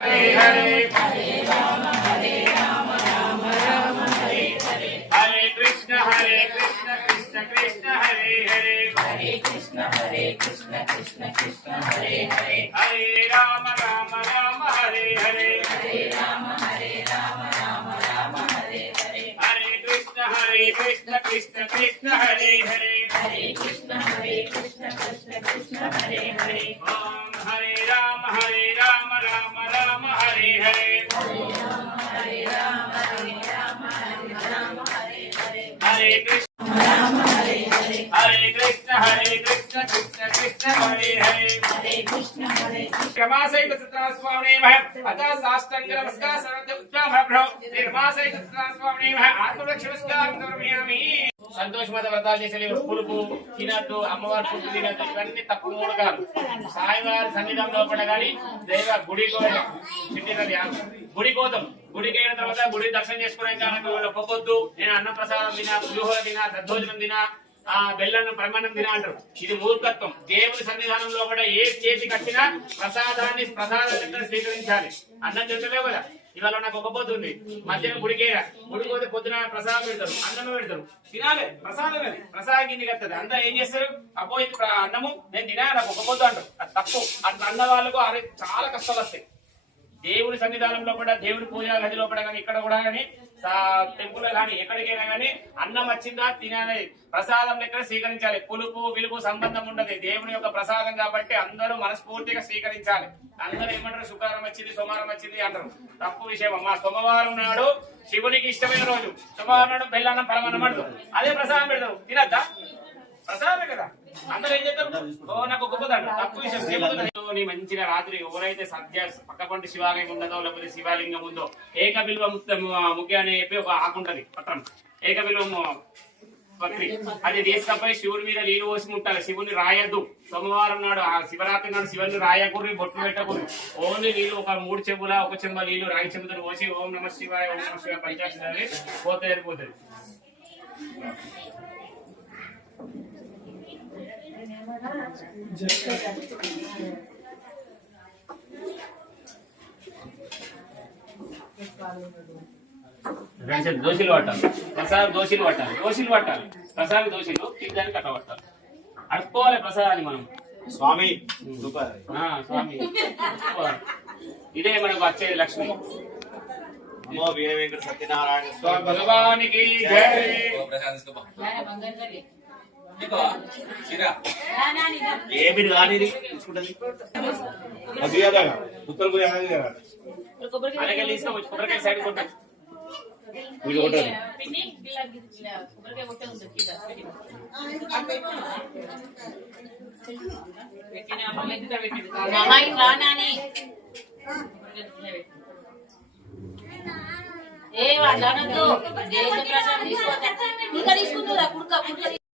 हरे हरे हरे राम राम राम हरे हरे हरे कृष्ण कृष्ण कृष्ण हरे हरे हरे कृष्ण कृष्ण कृष्ण हरे हरे हरे राम राम हरे हरे हरे राम राम हरे हरे हरे कृष्ण कृष्ण कृष्ण हरे हरे हरे कृष्ण कृष्ण कृष्ण हरे हरे ओम हरे राम राम राम हरे हरे हरे राम राम हरे हरे हरे कृष्ण राम हरे हरे कृष्ण कृष्ण कृष्ण हरे हरे हरे कृष्ण क्रमासहित स्वामी अतः साष्टांग नमस्कार सर्वत्र उत्तम प्रभु निर्मासहित स्वामी आत्मरक्ष नमस्कार करोमि సంతోషమైన వ్రతాలు చేసే పులుపు తినద్దు అమ్మవారి పులుపు తినద్దు ఇవన్నీ తప్పు మూడకాలు సాయివారి సన్నిధానం లోపల కానీ దైవ గుడికి పోతాం గుడికి అయిన తర్వాత గుడి దర్శనం చేసుకున్నాక ఒక్కొద్దు నేను అన్న ప్రసాదం తినా పులిహోర తినా దద్దోజనం తినా ఆ బెల్లను ప్రమాణం తినా అంటారు ఇది మూర్ఖత్వం దేవుని సన్నిధానం లోపల ఏ చేతి కట్టినా ప్రసాదాన్ని స్వీకరించాలి అన్నం తింటలేవు కదా ఇవాళ నాకు ఒక పొద్దు ఉంది మధ్యాహ్నం గుడికి పోతే పొద్దున ప్రసాదం పెడతారు అన్నమే పెడతారు తినాలి ప్రసాదం అది ప్రసాదం కిందికి వస్తుంది అంతా ఏం చేస్తారు అబ్బో ఇది అన్నము నేను తినాలి నాకు ఒక పొద్దు అంటారు అది తప్పు అట్లా అన్న వాళ్ళకు అరే చాలా కష్టాలు వస్తాయి దేవుని సన్నిధానంలో కూడా దేవుని పూజా గదిలో కూడా కానీ ఇక్కడ కూడా కానీ టెంపుల్ కానీ ఎక్కడికైనా కానీ అన్నం వచ్చిందా తినాలి ప్రసాదం లెక్క స్వీకరించాలి పులుపు విలుపు సంబంధం ఉండదు దేవుని యొక్క ప్రసాదం కాబట్టి అందరూ మనస్ఫూర్తిగా స్వీకరించాలి అందరూ ఏమంటారు శుక్రవారం వచ్చింది సోమవారం వచ్చింది అంటారు తప్పు విషయం అమ్మా సోమవారం నాడు శివునికి ఇష్టమైన రోజు సోమవారం నాడు బెల్లన్నం పరమాన్నం అంటారు అదే ప్రసాదం పెడతారు తినద్దా ప్రసాదమే కదా అందరూ ఏం చేస్తారు ఓ నాకు గొప్పదంట తప్పు విషయం మంచిగా రాత్రి ఎవరైతే సద్య పక్కపంటి శివాలయం ఉండదో లేకపోతే శివాలింగం ఉందో ఏక బిల్వ ముఖ్య అని చెప్పి ఒక ఆకుంటది పత్రం ఏక బిల్వ పత్రి అది తీసుకపోయి శివుని మీద నీళ్ళు పోసి ముట్టాలి శివుని రాయద్దు సోమవారం నాడు ఆ శివరాత్రి నాడు శివుని రాయకూరి బొట్టు పెట్టకూరి ఓన్లీ నీళ్ళు ఒక 3 చెంబుల ఒక చెంబ నీళ్లు రాగి చెంబుతో పోసి ఓం నమ శివాయ పంచాక్షరి పోతే దోషులు పట్టాలి ప్రసాద్ దోషులు పట్టాలి ప్రసాద్ దోషులు తినడానికి కట్ట పట్టాలి అడుక్కోవాలి ప్రసాదాన్ని మనం స్వామి స్వామి ఇదే మనకు వచ్చే లక్ష్మి వీర వెంకట సత్యనారాయణ స్వామి భగవానికి ఏమి కానీ తీసుకుంటుంది కొబ్బరికాయ సైడ్ కొట్టాలి ఏ వాళ్ళ తీసుకుంటుందా